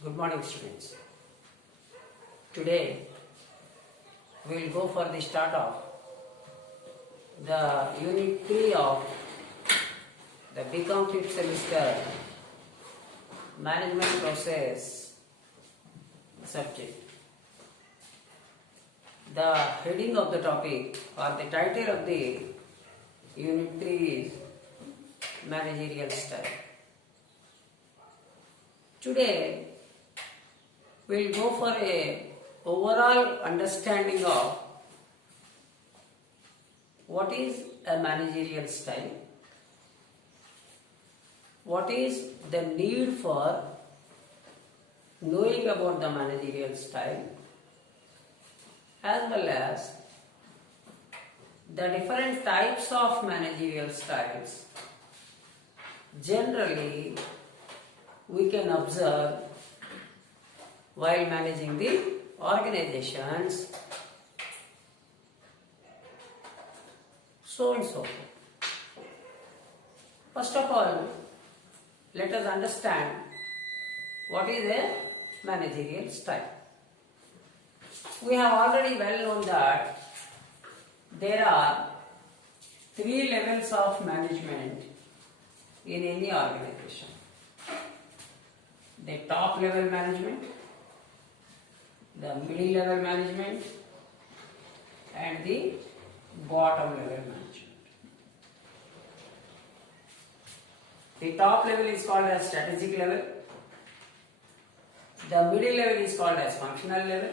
Good morning, students. Today we will go for the start of the unit 3 of the BCom 5th semester management process subject. The heading of the topic or the title of the unit 3 is managerial style. Today we will go for a overall understanding of what is a managerial style, what is the need for knowing about the managerial style, as well as the different types of managerial styles generally we can observe while managing the organizations, so and so forth. First of all, let us understand what is a managerial style. We have already well known that there are 3 levels of management in any organization. The top level management, the middle level management, and the bottom level management. The top level is called as strategic level, the middle level is called as functional level,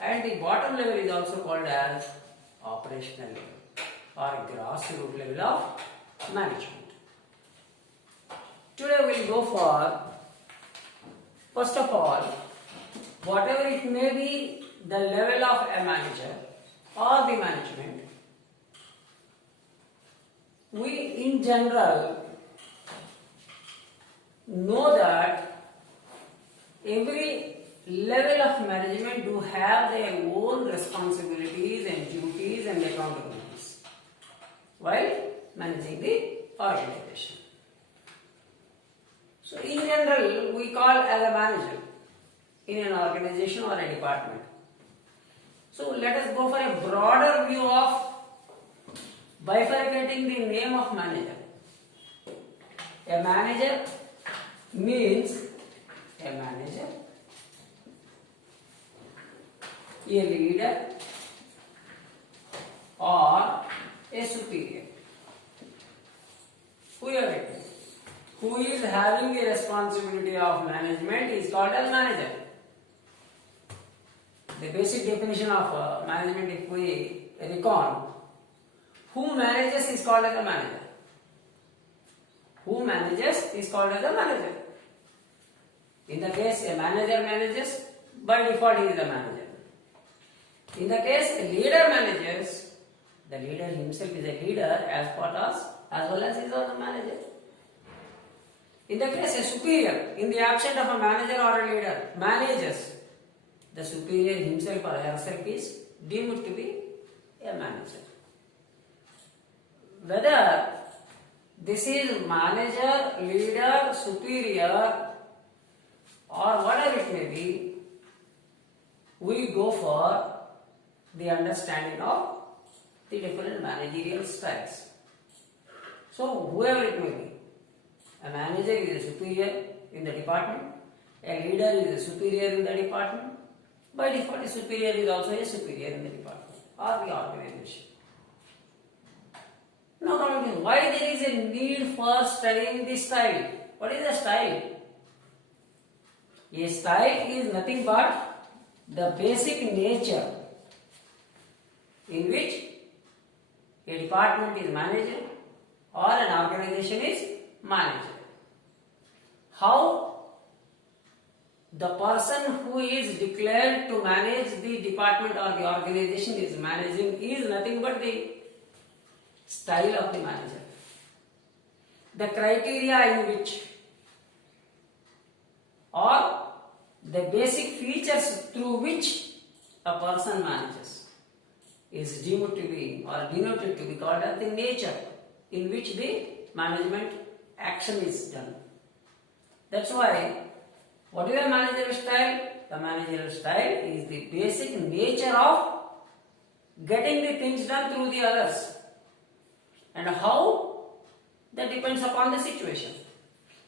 and the bottom level is also called as operational level or grassroots level of management. Today we will go for, first of all, whatever it may be the level of a manager or the management, we in general know that every level of management do have their own responsibilities and duties and accountabilities while managing the organization. So in general we call as a manager in an organization or a department. So let us go for a broader view of bifurcating the name of manager. A manager means a manager, a leader, or a superior. Who is having the responsibility of management is called as manager. The basic definition of management, if we recall, who manages is called as a manager. Who manages is called as a manager. In the case a manager manages, by default he is a manager. In the case a leader manages, the leader himself is a leader as well as he is also a manager. In the case a superior, in the absence of a manager or a leader, manages, the superior himself or herself is deemed to be a manager. Whether this is manager, leader, superior, or whatever it may be, we go for the understanding of the different managerial styles. So whoever it may be, a manager is a superior in the department, a leader is a superior in the department, by default a superior is also a superior in the department or the organization. Now coming to why there is a need for studying the style. What is a style? A style is nothing but the basic nature in which a department is managed or an organization is managed. How the person who is declared to manage the department or the organization is managing is nothing but the style of the manager. The criteria in which or the basic features through which a person manages is deemed to be or denoted to be called as the nature in which the management action is done. That's why What is the managerial style? The managerial style is the basic nature of getting the things done through the others. And how? That depends upon the situation.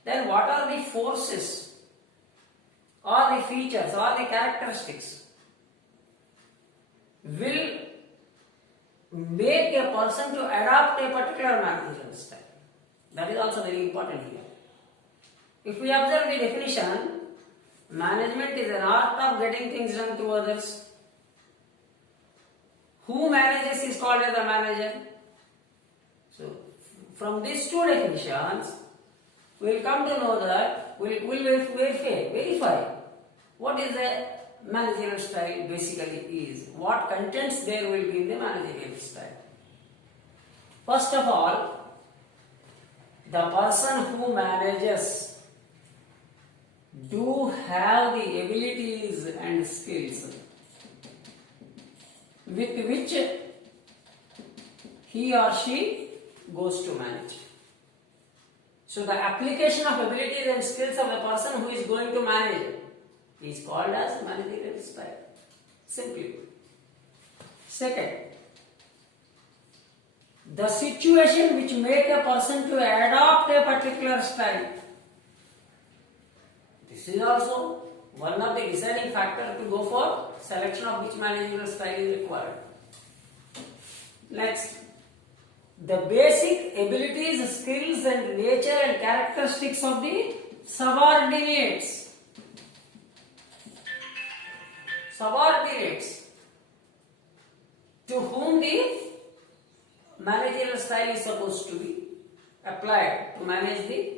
Then what are the forces or the features or the characteristics will make a person to adopt a particular managerial style? That is also very important here. If we observe the definition, management is an art of getting things done through others. Who manages is called as a manager. So, from these two definitions, we will come to know that, we will verify what is the managerial style basically is, what contents there will be in the managerial style. First of all, the person who manages do have the abilities and skills with which he or she goes to manage. So the application of abilities and skills of the person who is going to manage is called as managerial style. Simply. Second, the situation which make a person to adopt a particular style. This is also one of the deciding factors to go for selection of which managerial style is required. Next, the basic abilities, skills and nature and characteristics of the subordinates. Subordinates to whom the managerial style is supposed to be applied to manage the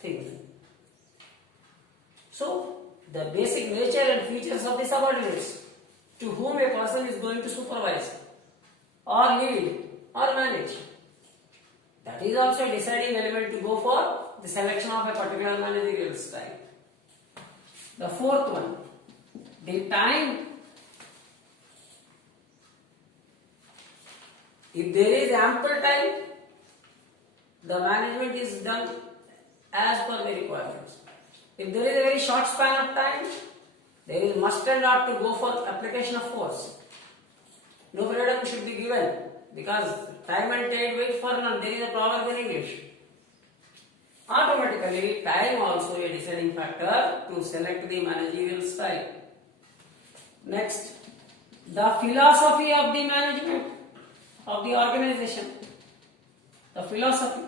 things. So, the basic nature and features of the subordinates to whom a person is going to supervise or lead or manage. That is also a deciding element to go for the selection of a particular managerial style. The fourth one, the time. If there is ample time, the management is done as per the requirements. If there is a very short span of time, there is must and ought to go for application of force. No freedom should be given because time and tide wait for none. There is a proverb in English. Automatically, time also a deciding factor to select the managerial style. Next, the philosophy of the management of the organization. The philosophy.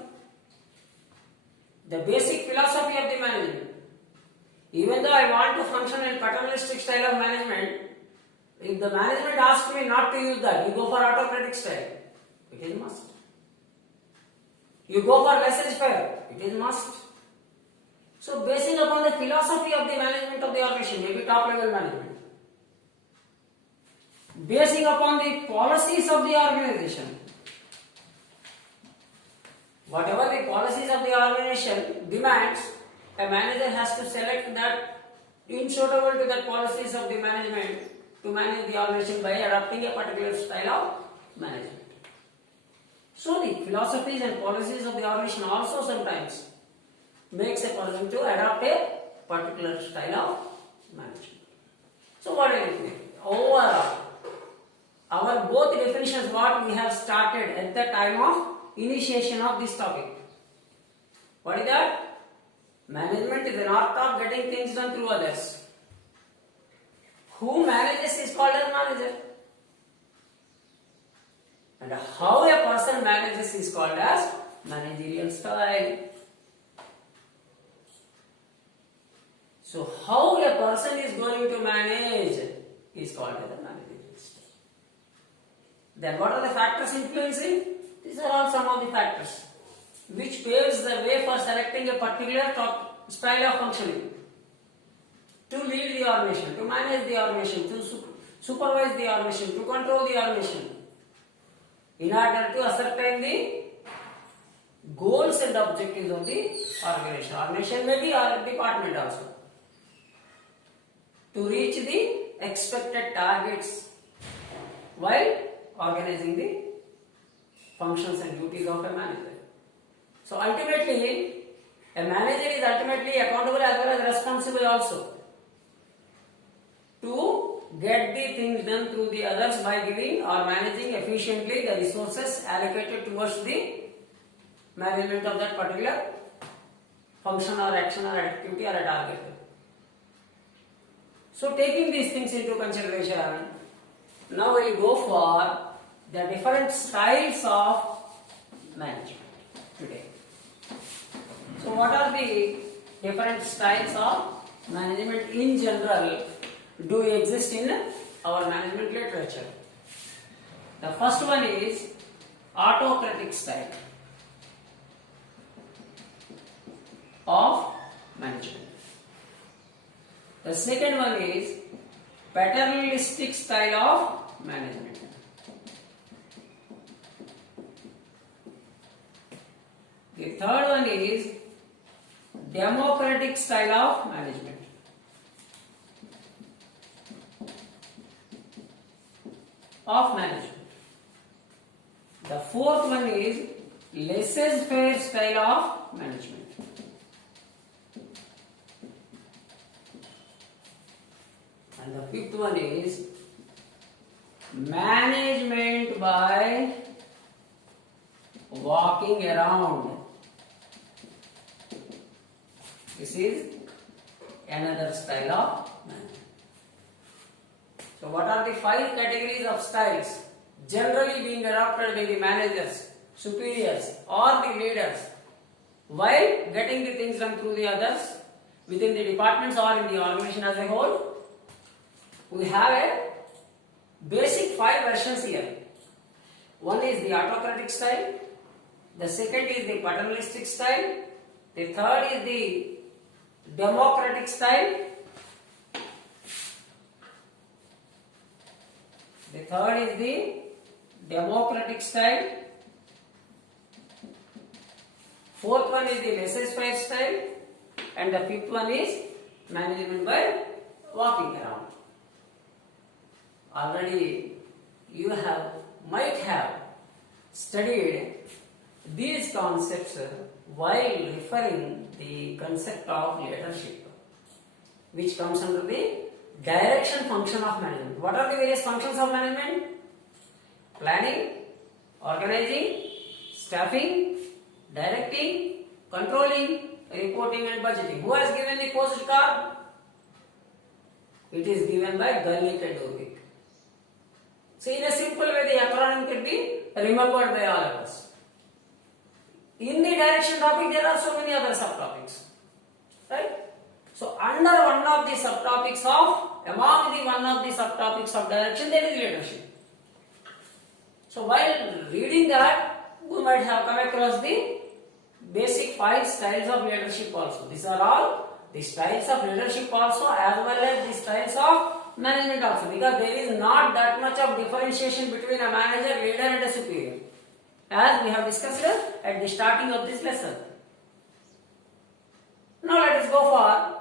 The basic philosophy of the management. Even though I want to function in paternalistic style of management, if the management asks me not to use that, you go for autocratic style. It is must. You go for laissez-faire. It is must. So, basing upon the philosophy of the management of the organization, maybe top level management, basing upon the policies of the organization, whatever the policies of the organization demands, a manager has to select that insuitable to the policies of the management to manage the organization by adopting a particular style of management. So the philosophies and policies of the organization also sometimes makes a person to adopt a particular style of management. So what do you think? Overall, our both definitions what we have started at the time of initiation of this topic. What is that? Management is an art of getting things done through others. Who manages is called as manager. And how a person manages is called as managerial style. So how a person is going to manage is called as a managerial style. Then what are the factors influencing? These are all some of the factors which paves the way for selecting a particular style of functioning. To lead the organization, to manage the organization, to supervise the organization, to control the organization, in order to ascertain the goals and objectives of the organization. Organization may be a department also. To reach the expected targets while organizing the functions and duties of a manager. So ultimately, A manager is ultimately accountable as well as responsible also to get the things done through the others by giving or managing efficiently the resources allocated towards the management of that particular function or action or activity or a target. So taking these things into consideration, now we will go for the different styles of management today. So what are the different styles of management in general do exist in our management literature? The first one is autocratic style of management. The second one is paternalistic style of management. The third one is democratic style of management. The fourth one is laissez-faire style of management. And the fifth one is management by walking around. This is another style of management. So what are the 5 categories of styles generally being adopted by the managers, superiors or the leaders while getting the things done through the others within the departments or in the organization as a whole? We have a basic 5 versions here. One is the autocratic style, the second is the paternalistic style, the third is the democratic style, fourth one is the laissez-faire style, and the fifth one is management by walking around. Already you might have studied these concepts while referring the concept of leadership, which comes under the direction function of management. What are the various functions of management? Planning, organizing, staffing, directing, controlling, reporting and budgeting. Who has given the postcard? It is given by Gurlitt and Dovik. So in a simple way, the acronym can be remembered by all of us. In the direction topic, there are so many other subtopics, right? So under among the subtopics of direction, there is leadership. So while reading that, we might have come across the basic 5 styles of leadership also. These are all the styles of leadership also, as well as the styles of management also, because there is not that much of differentiation between a manager, leader and a superior, as we have discussed at the starting of this lesson. Now let us go for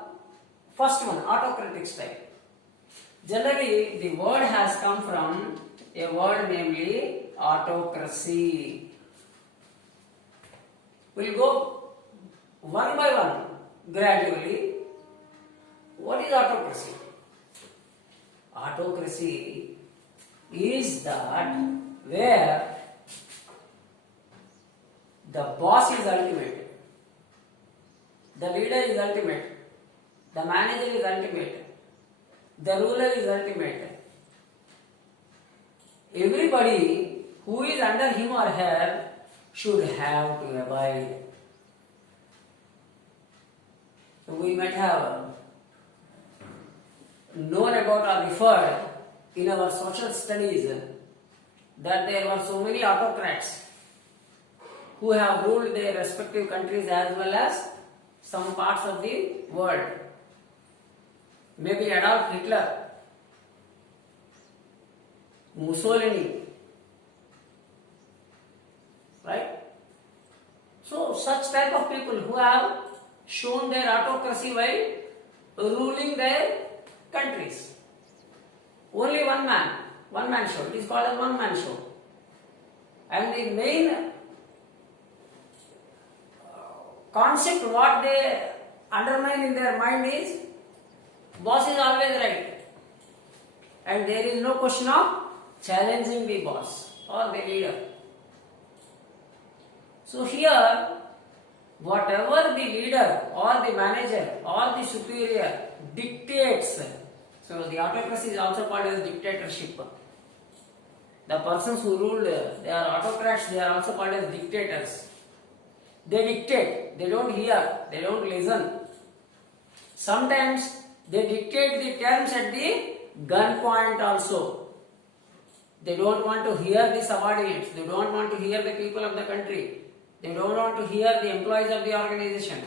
first one, autocratic style. Generally, the word has come from a word namely autocracy. We will go one by one gradually. What is autocracy? Autocracy is that where the boss is ultimate, the leader is ultimate, the manager is ultimate, the ruler is ultimate. Everybody who is under him or her should have to abide. We might have known about or referred in our social studies that there were so many autocrats who have ruled their respective countries as well as some parts of the world. Maybe Adolf Hitler, Mussolini, right? So such type of people who have shown their autocracy while ruling their countries. Only one man show. It is called as one man show. And the main concept what they undermine in their mind is boss is always right, and there is no question of challenging the boss or the leader. So here, whatever the leader or the manager or the superior dictates, so the autocracy is also called as dictatorship. The persons who rule, they are autocrats, they are also called as dictators. They dictate, they don't hear, they don't listen. Sometimes they dictate the terms at the gunpoint also. They don't want to hear the subordinates, they don't want to hear the people of the country, they don't want to hear the employees of the organization.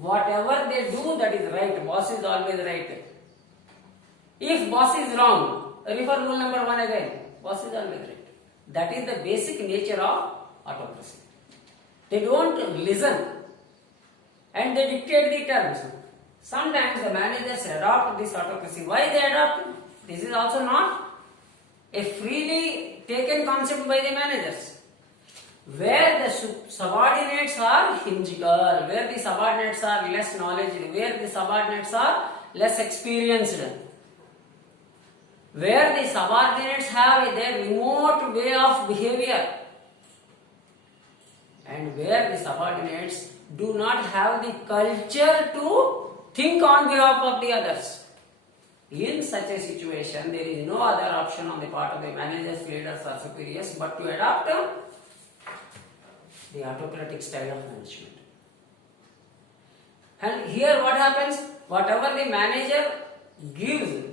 Whatever they do, that is right, boss is always right. If boss is wrong, refer rule number 1 again, boss is always right. That is the basic nature of autocracy. They don't listen and they dictate the terms. Sometimes the managers adopt this autocracy. Why they adopt? This is also not a freely taken concept by the managers. Where the subordinates are whimsical, where the subordinates are less knowledgeable, where the subordinates are less experienced, where the subordinates have their remote way of behavior, and where the subordinates do not have the culture to think on behalf of the others. In such a situation, there is no other option on the part of the managers, leaders or superiors but to adopt the autocratic style of management. And here what happens? Whatever the manager gives,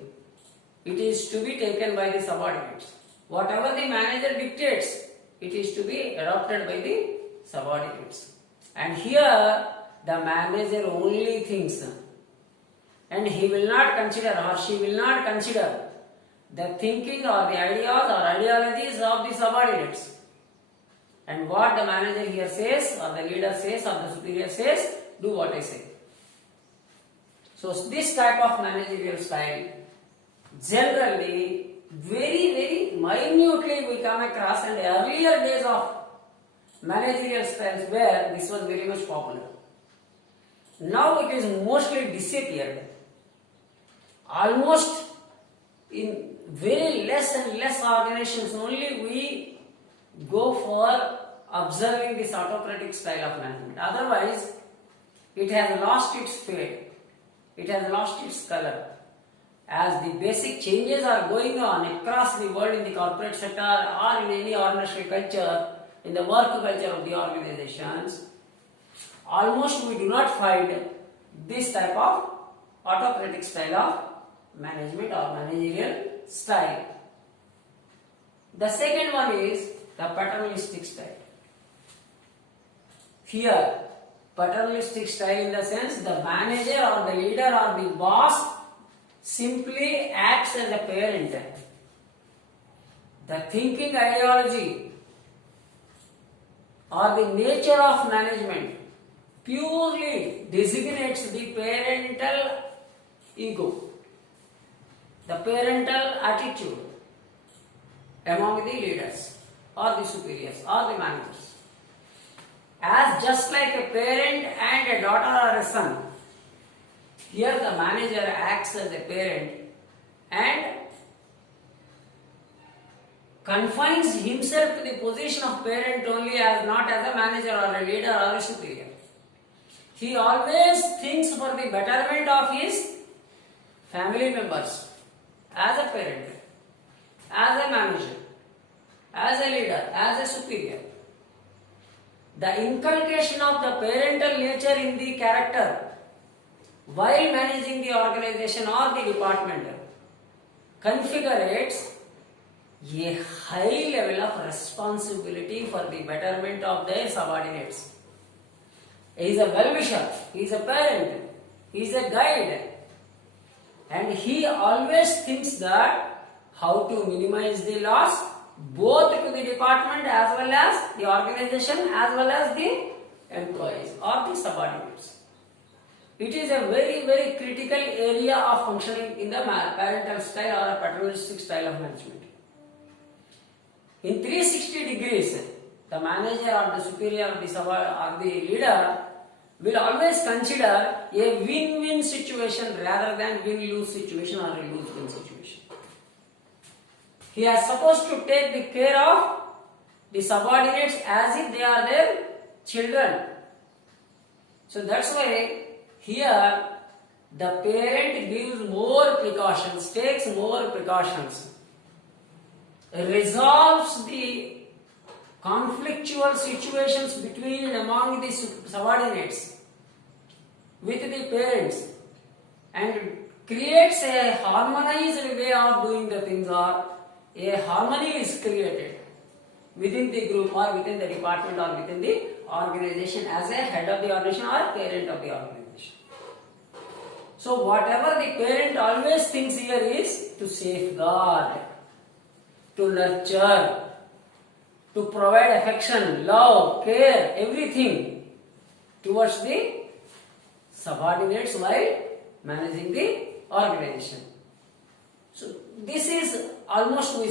it is to be taken by the subordinates. Whatever the manager dictates, it is to be adopted by the subordinates. And here the manager only thinks, and he will not consider or she will not consider the thinking or the ideas or ideologies of the subordinates. And what the manager here says or the leader says or the superior says, do what I say. So this type of managerial style generally very minutely we come across in the earlier days of managerial styles where this was very much popular. Now it is mostly disappeared. Almost in very less and less organizations only we go for observing this autocratic style of management. Otherwise, it has lost its fade. It has lost its color. As the basic changes are going on across the world in the corporate sector or in any organizational culture, in the work culture of the organizations, almost we do not find this type of autocratic style of management or managerial style. The second one is the paternalistic style. Here, paternalistic style in the sense the manager or the leader or the boss simply acts as a parent. The thinking ideology or the nature of management purely designates the parental ego, the parental attitude among the leaders or the superiors or the managers. As just like a parent and a daughter or a son, here the manager acts as a parent and confines himself to the position of parent only, as not as a manager or a leader or a superior. He always thinks for the betterment of his family members as a parent, as a manager, as a leader, as a superior. The inculcation of the parental nature in the character while managing the organization or the department configurates a high level of responsibility for the betterment of their subordinates. He is a well-wisher, he is a parent, he is a guide, and he always thinks that how to minimize the loss both to the department as well as the organization as well as the employees or the subordinates. It is a very critical area of functioning in the parental style or a paternalistic style of management. In 360 degrees, the manager or the superior or the or the leader will always consider a win-win situation rather than win-lose situation or a lose-win situation. He is supposed to take the care of the subordinates as if they are their children. So that's why here the parent gives more precautions, takes more precautions, resolves the conflictual situations between and among the subordinates with the parents and creates a harmonized way of doing the things, or a harmony is created within the group or within the department or within the organization as a head of the organization or parent of the organization. So whatever the parent always thinks here is to safeguard, to nurture, to provide affection, love, care, everything towards the subordinates while managing the organization. So this is almost we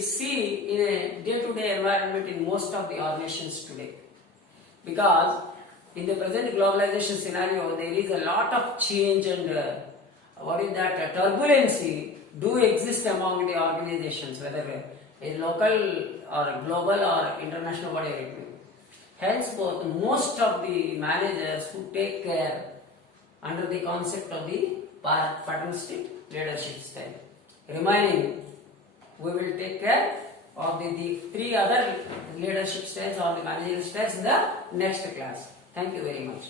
see in a day-to-day environment in most of the organizations today. Because in the present globalization scenario, there is a lot of change and turbulency do exist among the organizations, whether a local or global or international, whatever it may be. Henceforth, most of the managers who take care under the concept of the paternalistic leadership style. Remaining, we will take care of the three other leadership styles or the managerial styles in the next class. Thank you very much.